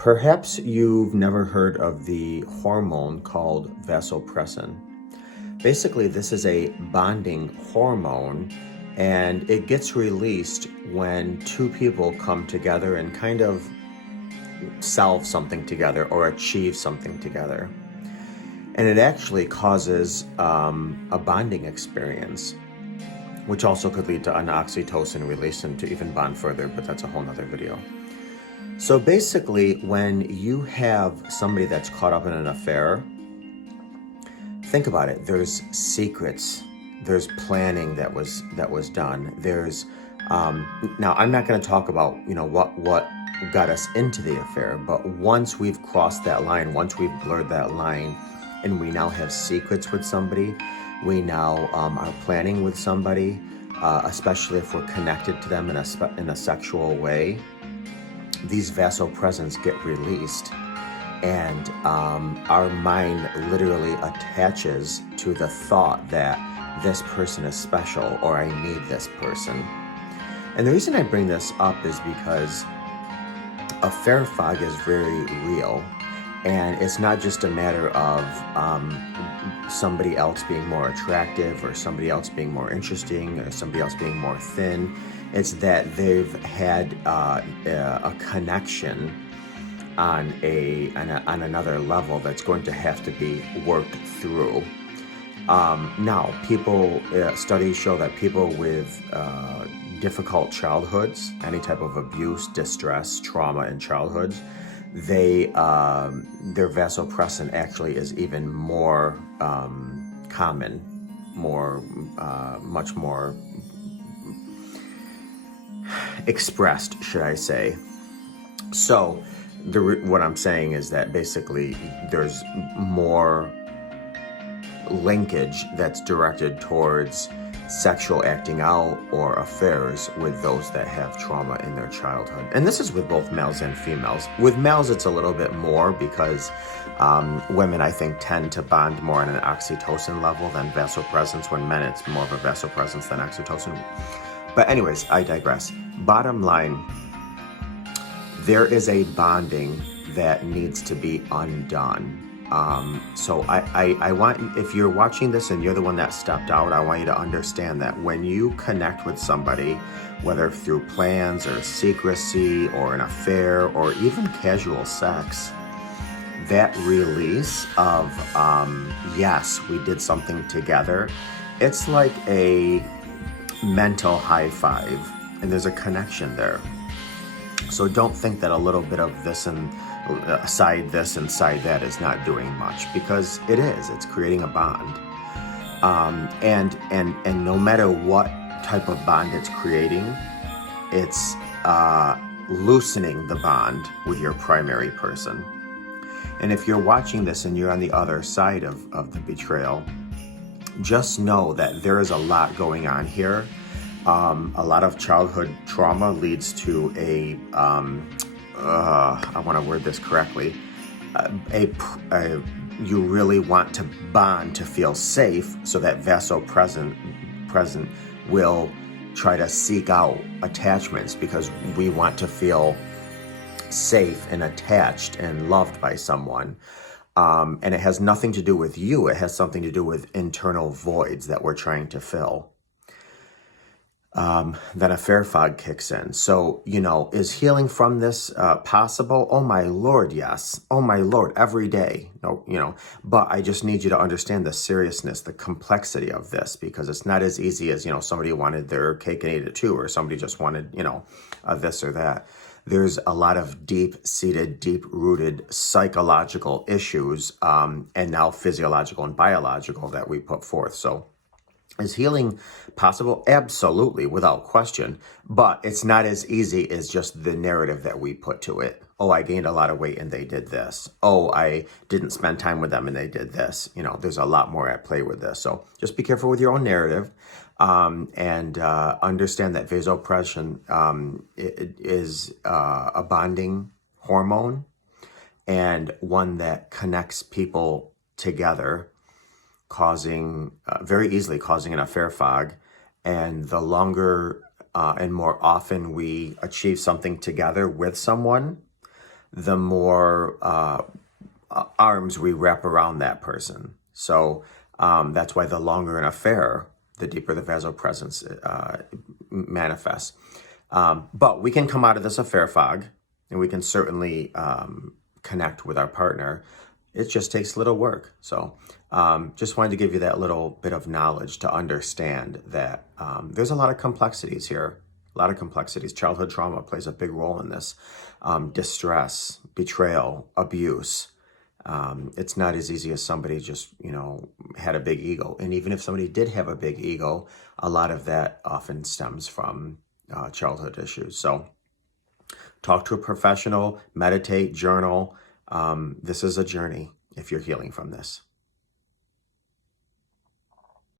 Perhaps you've never heard of the hormone called vasopressin. Basically, this is a bonding hormone, and it gets released when two people come together and kind of solve something together or achieve something together. And it actually causes a bonding experience, which also could lead to an oxytocin release and to even bond further, but that's a whole nother video. So basically, when you have somebody that's caught up in an affair, think about it. There's secrets. There's planning that was done. There's now I'm not going to talk about what got us into the affair, but once we've crossed that line, once we've blurred that line, and we now have secrets with somebody, we now are planning with somebody, especially if we're connected to them in a sexual way. These vasopressins get released, and our mind literally attaches to the thought that this person is special or I need this person. And the reason I bring this up is because affair fog is very real, and it's not just a matter of somebody else being more attractive or somebody else being more interesting or somebody else being more thin. It's that they've had a connection on another level that's going to have to be worked through. Now, studies show that people with difficult childhoods, any type of abuse, distress, trauma in childhoods, their vasopressin actually is even more common, much more expressed, should I say. So what I'm saying is that basically there's more linkage that's directed towards sexual acting out or affairs with those that have trauma in their childhood. And this is with both males and females. With males, it's a little bit more because women, I think, tend to bond more on an oxytocin level than vasopressins. When men, it's more of a vasopressins than oxytocin. But anyways, I digress. Bottom line, there is a bonding that needs to be undone. So I want, if you're watching this and you're the one that stepped out, I want you to understand that when you connect with somebody, whether through plans or secrecy or an affair or even casual sex, that release of, yes, we did something together, it's like a mental high five, and there's a connection there. So don't think that a little bit of this and side this and side that is not doing much, because it is. It's creating a bond, and no matter what type of bond it's creating, it's loosening the bond with your primary person. And if you're watching this and you're on the other side of the betrayal, just know that there is a lot going on here. A lot of childhood trauma leads to I want to word this correctly, you really want to bond to feel safe, so that vasopressin will try to seek out attachments because we want to feel safe and attached and loved by someone. And it has nothing to do with you. It has something to do with internal voids that we're trying to fill. Then affair fog kicks in. So, is healing from this possible? Oh my Lord, yes. Oh my Lord, every day. No, but I just need you to understand the seriousness, the complexity of this, because it's not as easy as, somebody wanted their cake and ate it too, or somebody just wanted, this or that. There's a lot of deep-seated, deep-rooted psychological issues, and now physiological and biological that we put forth. So, is healing possible? Absolutely, without question. But it's not as easy as just the narrative that we put to it. Oh, I gained a lot of weight and they did this. Oh, I didn't spend time with them and they did this. There's a lot more at play with this. So just be careful with your own narrative, and understand that vasopressin is a bonding hormone, and one that connects people together, very easily causing an affair fog. And the longer and more often we achieve something together with someone, the more arms we wrap around that person. So that's why the longer an affair, the deeper the vasopressin manifests. But we can come out of this affair fog, and we can certainly connect with our partner. It just takes little work. So just wanted to give you that little bit of knowledge to understand that there's a lot of complexities here. A lot of complexities. Childhood trauma plays a big role in this. Distress, betrayal, abuse. It's not as easy as somebody just, had a big ego. And even if somebody did have a big ego, a lot of that often stems from childhood issues. So talk to a professional, meditate, journal. This is a journey if you're healing from this.